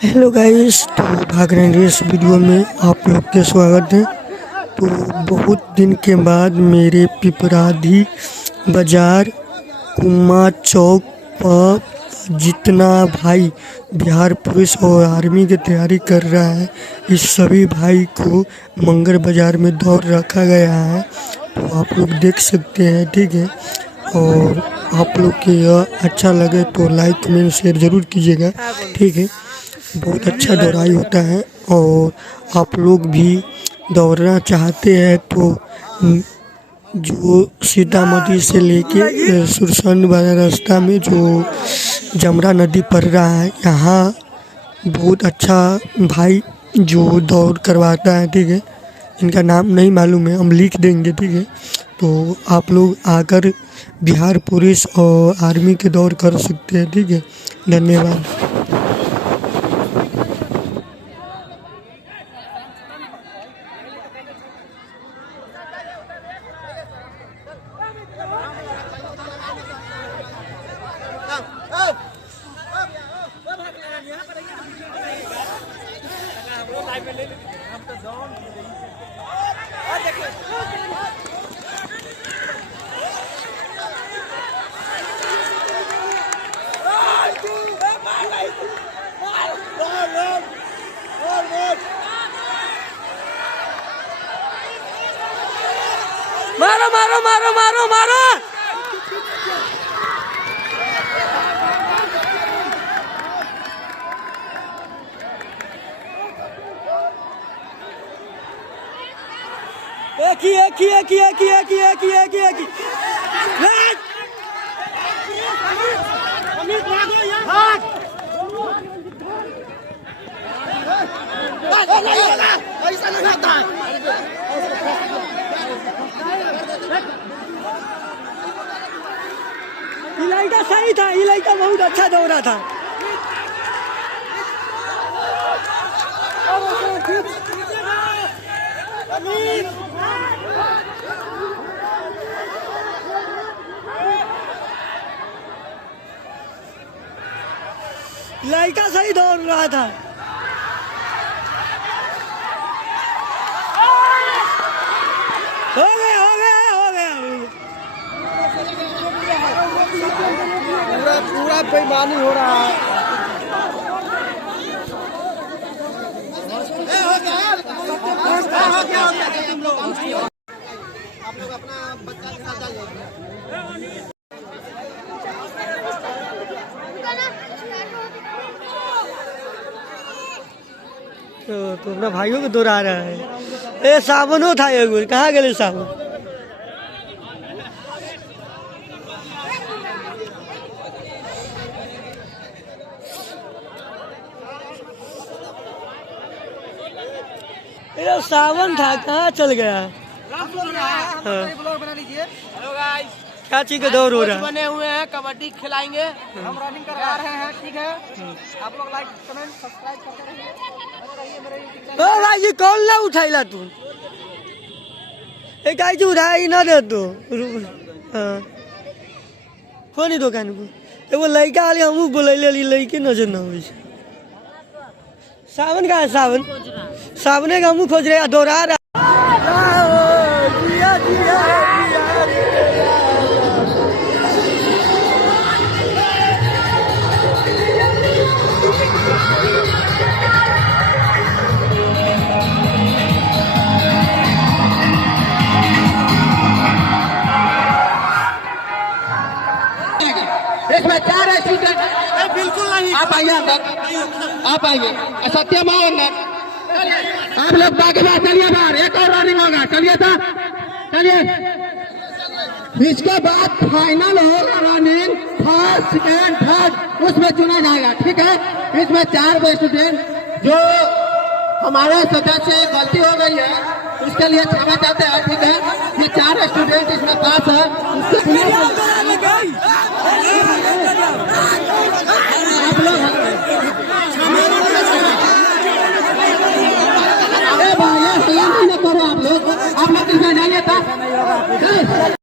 Hello guys, तो भाग रहे हैं इस वीडियो में आप लोग के स्वागत है। तो बहुत दिन के बाद मेरे पिपराधी बाज़ार कुम्मा चौक पर जितना भाई बिहार पुलिस और आर्मी की तैयारी कर रहा है, इस सभी भाई को मंगर बाज़ार में दौड़ रखा गया है। तो आप लोग देख सकते हैं, ठीक है। और आप लोग के यह अच्छा लगे तो लाइक कमेंट शेयर ज़रूर कीजिएगा, ठीक है। बहुत अच्छा दौड़ाई होता है और आप लोग भी दौड़ना चाहते हैं तो जो सीतामढ़ी से लेके सुरसंड वाला रास्ता में जो जमरा नदी पड़ रहा है, यहाँ बहुत अच्छा भाई जो दौड़ करवाता है, ठीक है। इनका नाम नहीं मालूम है, हम लिख देंगे, ठीक है। तो आप लोग आकर बिहार पुलिस और आर्मी के दौड़ कर सकते हैं, ठीक है। धन्यवाद। मारो मारो मारो मारो मारो। एक ही ऐसा नहीं होता है। इलाइका सही था, इलाइका बहुत अच्छा दौड़ा था। इलाइका सही दौड़ रहा था। हो गया पूरा बेईमानी हो रहा है। आप लोग अपना बच्चा के साथ जाइए। तो अपना भाइयों को दौड़ा रहा है। ए सावनो था एगो, कहाँ गए सावन? ये सावन था, कहाँ चल गया? ब्लॉग बना लीजिए। हेलो गाइस, क्या चीज का दौड़ हो रहा है? बने हुए हैं, कबड्डी खिलाएंगे, हम रनिंग करवा रहे हैं, ठीक है। आप लोग लाइक कमेंट सब्सक्राइब करते रहिए मेरे YouTube चैनल। ओ भाई, ये कौन ला उठाइला तू? एक आई उठाई ना दे तू। फोन ही दुकान को एगो लड़का वाले हमू बोलैले लड़के नजर ना हो। सावन का है, सावने का हमू खोज रहे, दौड़ा रहा। इसमें 4 स्टूडेंट बिल्कुल नहीं। आप आइए अंदर, आप आइए। सत्यम आओ अंदर। आप लोग बाकी बात चलिए बाहर, एक और रनिंग होगा, चलिए था, चलिए। इसके बाद फाइनल होगा रनिंग, फर्स्ट सेकेंड थर्ड, उसमें चुना जाएगा, ठीक है। इसमें 4 स्टूडेंट जो हमारे सदस्य गलती हो गई है, उसके लिए क्षमा चाहते हैं, ठीक है। ये 4 स्टूडेंट इसमें पास है। आप लोग अरे भाई, करो आप लोग इसमें जाइए था।